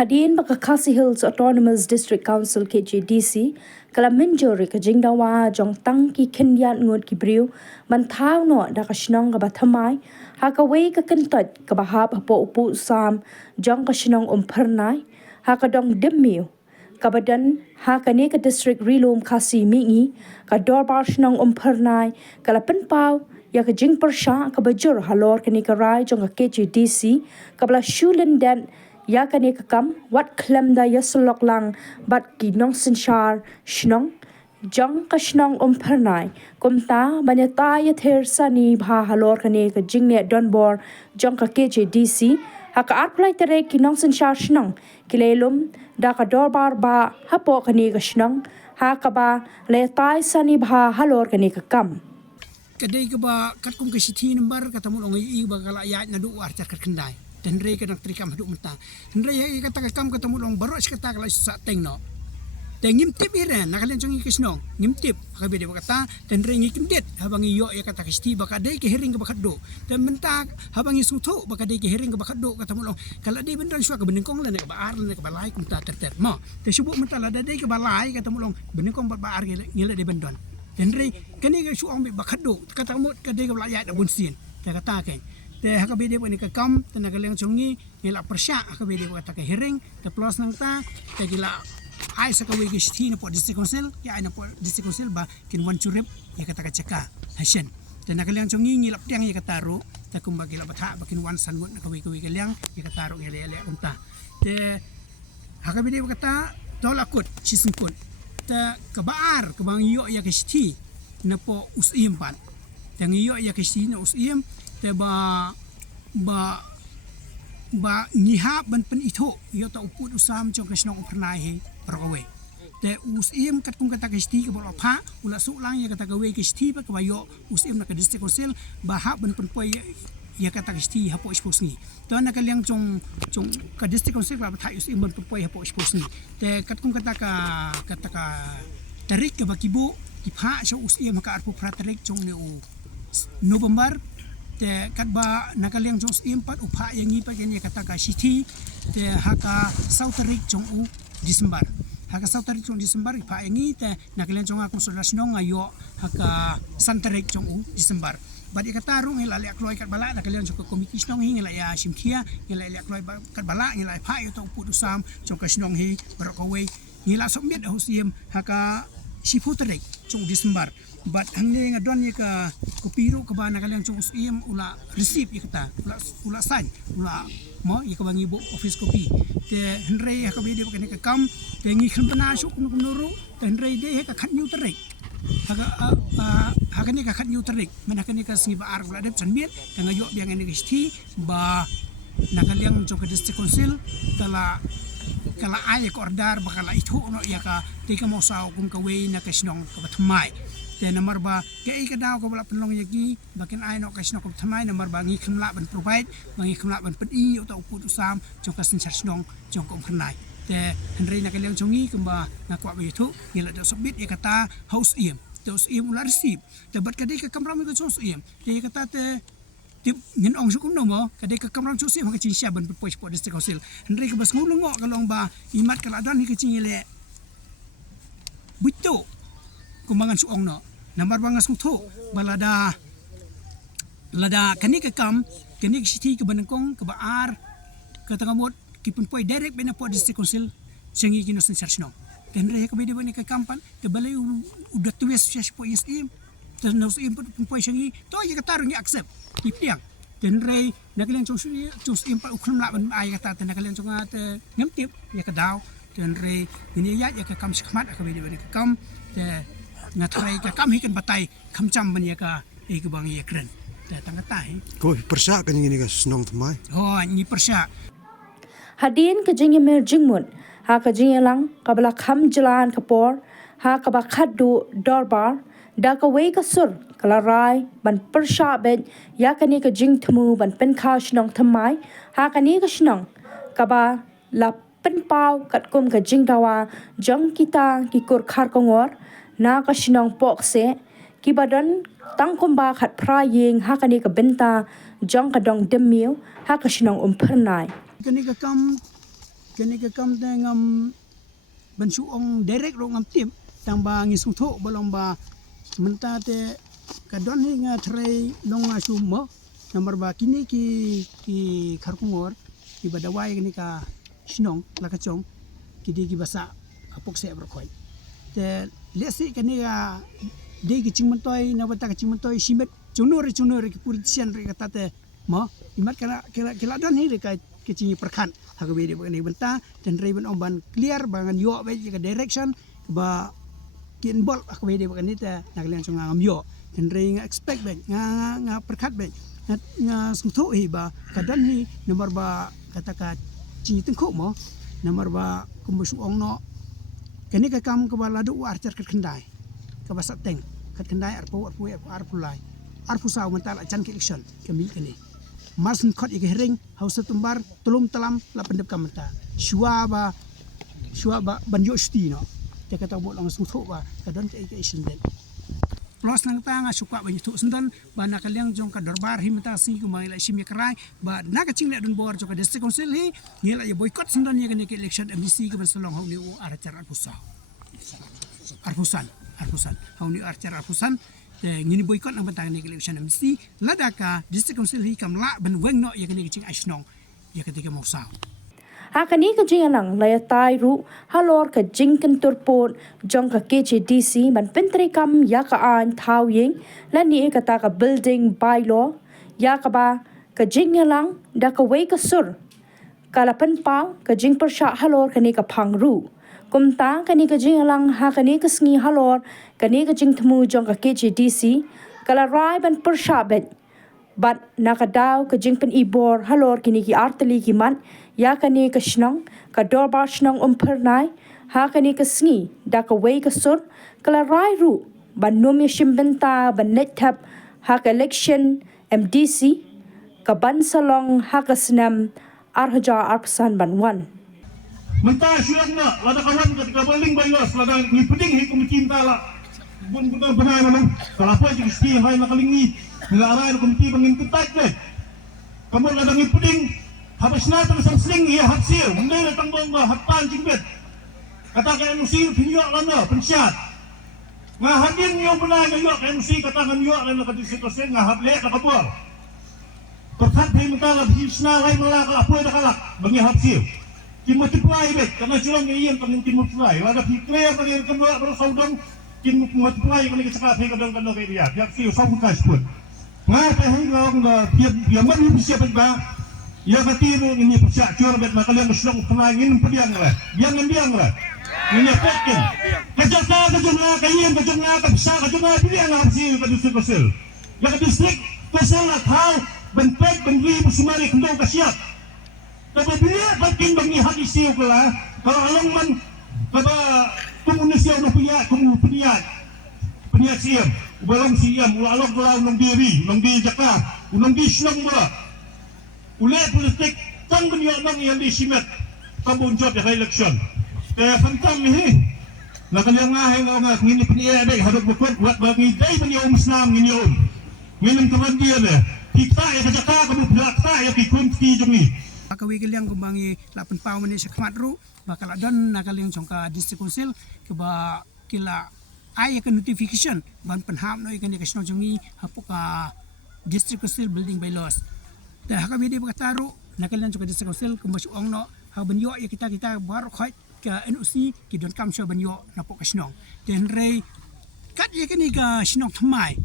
Hadiin baka Khasi Hills Autonomous District Council KJDC kala menjori ka jingdawa jong tang ki kenyan ngot ki briu man thau no da ka shnong ka bathamai ha ka wei ka kentot ka bahap po upu sam jong ka shnong pernai ha ka dong demiu ka badan ha ka ne ka district rilum Khasi mingi ka dorbar shnong pernai kala penpau ya ka jing persha ka bajur halor ka ni ka rai jong ka KJDC ka bla shulen dan ya ka ne ka kam wat klem da ya sulok lang bat ki nong sinchar shnong jong ka shnong pernai kumta banyata ya ther sani bha halor ka ne ka jingne donbor jong ka KJDC ha ka apply tere ki nong sinchar shnong kilelum da ka dorbar ba hapo ka ne ka shnong ha ka ba le tai sani bha halor ka ne ka kam kadai ka ba kat kum ka sithi number katamu long i ba kala ya na du war kat kendai dan rei ka nak trikam hadu menta dan rei ya kata ka kam katamu long baro kata kala sa teng no te ngimtip ire nakalen jong ikisnong ngimtip ka bede kata dan rei ngikimdet habang iyo ya kata ka sithi ba kadai ke hering ka bakado dan menta habang isuto ba kadai ke hering ka bakado katamu long kala dei bendan swa ka benengkong le ba ar le ka balai kum ta terter mo te subu menta la dei ka balai katamu long benengkong ba ar ngile de bendon dan rei kani ka suang be bakado kata mo kadai ka balai da bunsin te kata ke te haka bede ni ka kam te nagaleng chongi ngila persya haka bede kata ka hering te plus nang ta te gila ai sa ka we gisti na po district council ya ai na po district council ba kin wan churip ya kata ka cheka hasyan te nagaleng chongi ngila tiang ya kata ro te kumbagi la batha bakin wan sangut na ka we galyang ya kata ro ngile le unta te haka bede kata tolakut sisengkut te kebaar kebang yo ya gisti na po usim pan yang iyo ya gisti na usim te ba ngiha ban pen ito yo ta uput usam chong kasnong pernai he parawe te usim kat kum kata kisti ke bolo pha ula su lang ya kata gawe kisti pa kayo usim na ka district council ba ha ban pen poi ya kata kisti ha po expose ni to na kalyang chong ka district council ba tha usim ban pen poi ha po expose ni te kat kum kata ka tarik ke bakibo ipha so usim ka arpu pra tarik chong ne November te kat ba nakaliang jos impat upha yang ipa kenya kata ka sithi te haka sautarik jong u December haka sautarik jong December ipa yang te nakaliang jong aku sodasnong ayo haka santarik jong u December badi kata rung ila le kloi kat bala nakaliang jong komiti snong hi ila ya simkhia ila le kloi kat bala ila pha yo to pu usam jong ka snong hi barokawe ila sombet hosiem haka sifutarik jong December but hangne ngadon ye ka kopiro ka ba nakaliang chung usim ula receive ye kata ula sign ula mo ye ka bangi bo office copy te henre ka bede ka ne ka kam te ngi kham pana su kum nuru te henre de he ka khat new tarik ha ne ka khat new tarik mana ka ne ka singi ba ar ula de chanbiet ka ngayo biang ne kisti ba nakaliang chung ka district council kala ay ko ordar bakala itu no ya ka te ka mo sa kum ka we na ka snong ka batmai te nomor ba ke ka daw ko bala penlong yagi bakin ay no kasno ko thamai nomor ba ngi khmla ban provide ngi khmla ban pedi o ta uput usam jong ka sin charge jong ko khnai te henry na kaleng chongi kumba na kwa ba yutu ngila da submit e kata house im te house im ula receive te bat kadai ka kamram ko house im te kata te tip ngin ong sukum no mo kadai ka kamram chosi ma ka chin sha ban poi sport district council henry ka bas ngulung ngo kalong ba imat kala dan hi ka chin ile buto kumbangan suong no nambar bangas mutho balada kani ka kam kani sithi ka banengkong ka baar ka tangamot kipun poi direct bena po district council sengi kino sen search no kan re ka bede bani ka kampan ka balay udah tuwes siya po isim dan nos import pun poi sengi to ya ka tarung accept ipiang kan re nakalang chung import ukhum la ban ay ka ta nakalang chung at ngamtip ya ka daw kan re ini ya ka kam sikmat ka bede bani ka kam te ngatrai ka kam hikan batay kamcham ban ya ka e ka bang ya kren ta tangatay ko persya kan ini ka snong tmai ni persya Hadin ka jing mer jingmun ha ka jing lang ka bala kham jalan kapor ha ka ba khaddu dorbar da ka we ka sur kala rai ban persha ben ya ka ni ka jing thmu ban pen kha shnong thamai ha ka ni ka shnong ka ba la pen pau kat kum ka jing dawa jong kita ki kur khar ko ngor na ka shnong pok se ki badan tang kum ba khat pra yeng ha ka ni ka benta jong ka dong demiu ha ka shnong pernai kani ka kam kini ke kam te ngam bensu ong direct ro ngam tim tamba ngisung tho bolong ba menta te kadon hi nga trai long asuma nomor ba kini ki kharkungor ki badawai kini ka shnong la ka chong ki di ki basa apok se berkhoi te lesi kini ga de ki chingmentoi na bata ki chingmentoi simet chunur ki politician re kata te mo imat kala don hi re ka ki chingi perkhan haga be de ni benta dan re ben omban clear bangan yo be ka direction ba kin bol aku be de ni te nak lian chung ngam yo dan re nga expect be nga perkhat be nga sutho hi ba kadon hi nomor ba kata ka chingi tengkho mo nomor ba kumbusu ong no kini ka kam ka bala du archer kat kendai ka basa teng kat kendai arpu arpulai arpusa mental acan ke election kami kini masun khot ike ring hausa tumbar tulum talam la pendep kamata shua ba banjo sti no te kata bo lang sutho ba kadon ke ike isinden plus nang tanga suka banyo tu sendan ba nakalyang jong ka darbar himta si kumai la simya karai ba nakaching le don bor jo ka district council hi ngela ya boycott sendan ya ke election MDC ke berselong hau ni archer arpusan hau ni archer arpusan ngini boycott nang bantang ni election MDC ladaka district council hi kam la ben weng no ya ke ching asnong ya ketika mau saw Hakani ka jing alang laya tai ru halor ka jing kan turpon jong ka KJDC ban pentre kam ya ka an thau ying la ni ka ta ka building bylaw ya ka ba ka jing alang da ka wei ka sur kala pen pau ka jing persha halor ka ni ka phang ru kumta ka ni ka jing alang ha ka ni ka sngi halor ka ni ka jing thmu jong ka KJDC kala rai ban persha bet bat nakadaw ka jing pen ibor halor kini ki artali ki man ya kani ka shnong ka dorbar shnong umpernai ha kani ka sngi da ka wei ka sur kala rai ru ban nom ya shimbenta ban net tap ha ka election MDC ka ban salong ha ka snam arhaja arpsan ban wan mentah silang na lada kawan ketika baling bayos lada ni peding hi kumicinta la bun benar memang kalau apa jadi sti hai nakalingi ngarain kumti bangin ketat deh kamu lada ni peding habis na terus sling ya hasil mendel tangbong ba hatpan jingbet kata ka musi pinyo lana pensiat ngahadin yo benar yo ka musi kata kan yo lana ka disituasi ngahatle ka kapor perkat di mentala hisna lai malaka apa dah kalak bangi hasil kin multiply bet karena curang iyan kan kin multiply lada clear bagi kedua bersaudang kin multiply kan ke cakap kadang-kadang ke dia yak siu sau ka sport ngapa hingga tiap yang mana bisa ba ya katiru ini percaya cur bet makalian muslung penangin pediang lah biang lah ini pekin kejaka kejumlah kayin kejumlah bisa kejumlah pediang hasil ke distrik kecil ya ke distrik kecil lah tahu benpek benri musumari kendong kasiat tapi dia bakin bangi hati siu kelah kalau alangman kata komunisnya udah punya siam belum siam ulang kelau nong diri nong di jaka nong di senang mula ulai politik tang benyo nong yang di simet kabun jot ya election kaya fantam ni nakaliang ngahe nga ngini piniya dai hadap bukot buat bagi dai benyo musnam ngini nginang kaman dia le kita ya kajaka kamu kita ya kikunti jongi akawi kaliang kumbangi 8 pau mani sakmat ru bakal don nakaliang jongka district council ke ba kila ai ka notification ban penham no ikan ka sno jongi hapuka district council building bylaws ta hakawi di bakataru nakalian jongka district council kumbasu ong no ha banyo ya kita bar khoi ka NOC ki don kam sho banyo napok ka sno den rei kat ya kani ka sno thamai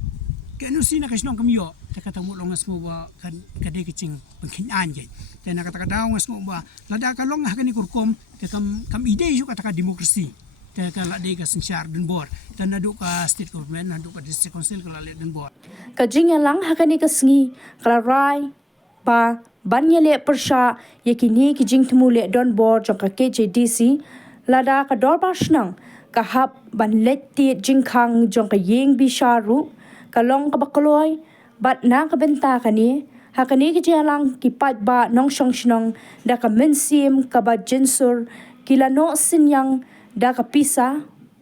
ka NOC na ka sno kamyo ta kata mo longas mo ba kan kadai kicing pengkhinan ge ta na kata daw ngas mo ba lada ka long ha kani kurkom ta kam ide ju kata demokrasi ta kala de ka sensyar den bor ta nadu ka state government nadu ka district council kala le den bor ka jing alang hakani ka sngi kala rai pa banyele persha yakini ki jing thmu le don bor jong ka KJDC lada ka dorba shnang ka hap ban letti jing khang jong ka yeng bi sharu kalong ka bakloi bat na ka benta kani hakani ki jalang ki pat ba nong shong shnong da ka mensim ka ba jinsur kila no sinyang da ka pisa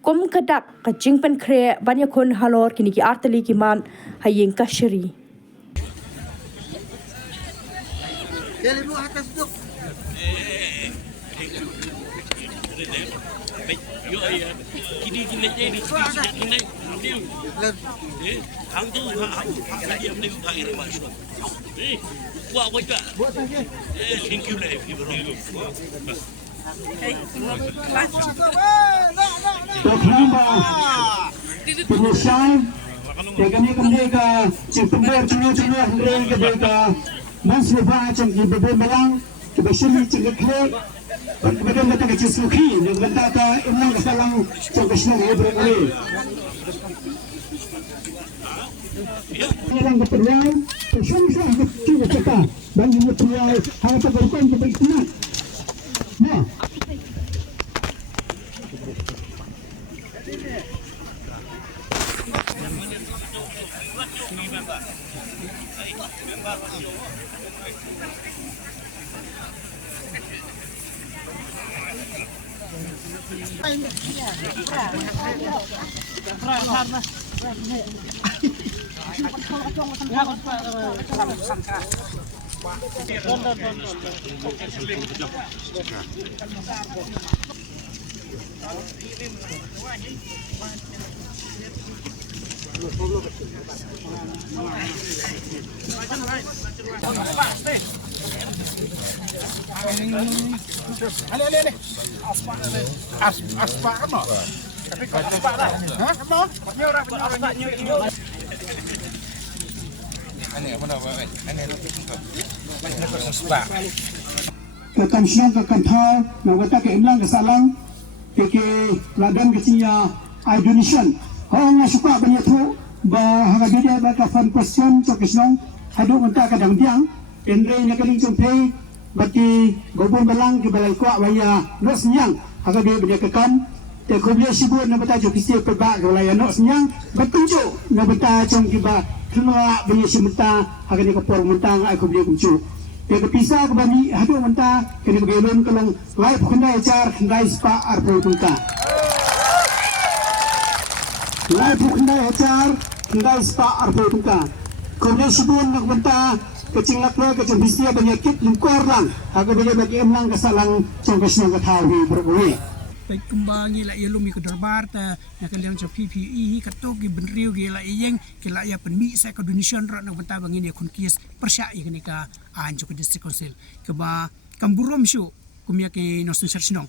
kum kadak ka jingpen kre banya kun halor kini ki artali ki man hayeng ka shri Yo ai kini kini jadi kini dia hang tu dia ni air masuk buat apa thank you lah Penyesuaian kami ke cipta cuma Henry ke Manslifa macam di bebelang ke bersih cengkle kemudian kita ke Cisuki dan kita ke imam kesalang cengkesnya berani orang keperluan semua cukup kita dan juga perluan hal terberkan kebaikan nah aspak kan no? Tapi kau aspak dah? Hah? Kamu? Kakam siang kakam thau, nak kata ke imlang ke salang, ke ladang ke cinya Indonesian. Orang yang suka banyak tu, bahagia dia bagi fan question cok kesnong, haduk mentah kadang tiang, Andre nak keling cumpai, bagi gobong belang ke balai kuat waya nak senyang, harga dia berjakakan. Te kublia sibuk nak beta cok kisi perbak ke balai nak senyang, bertunjuk nak beta cok kiba keluar banyak sementa, harga dia kepor mentang, aku kublia kuncu. Dia kepisah ke bani haduk mentah, kena kegelun kelong live kendai acar kendai spa arpo tungka. Live kendai acar kendai spa arpo tungka. Kublia sibuk nak mentah, kecing lakla kecing bisnya penyakit lingkuar lang, harga dia bagi emlang kesalang congkesnya ketahui berkuih. Baik kembangi lah ia lumi ke darbar ta nak kalian cak PPE katok ki benriu ki la iyeng ki la ya penmi sa ke Indonesia rak nak benta bangin ya kun kies persyai ke ka anjo ke district council ke ba kamburom syu kumya ke nosen sersinong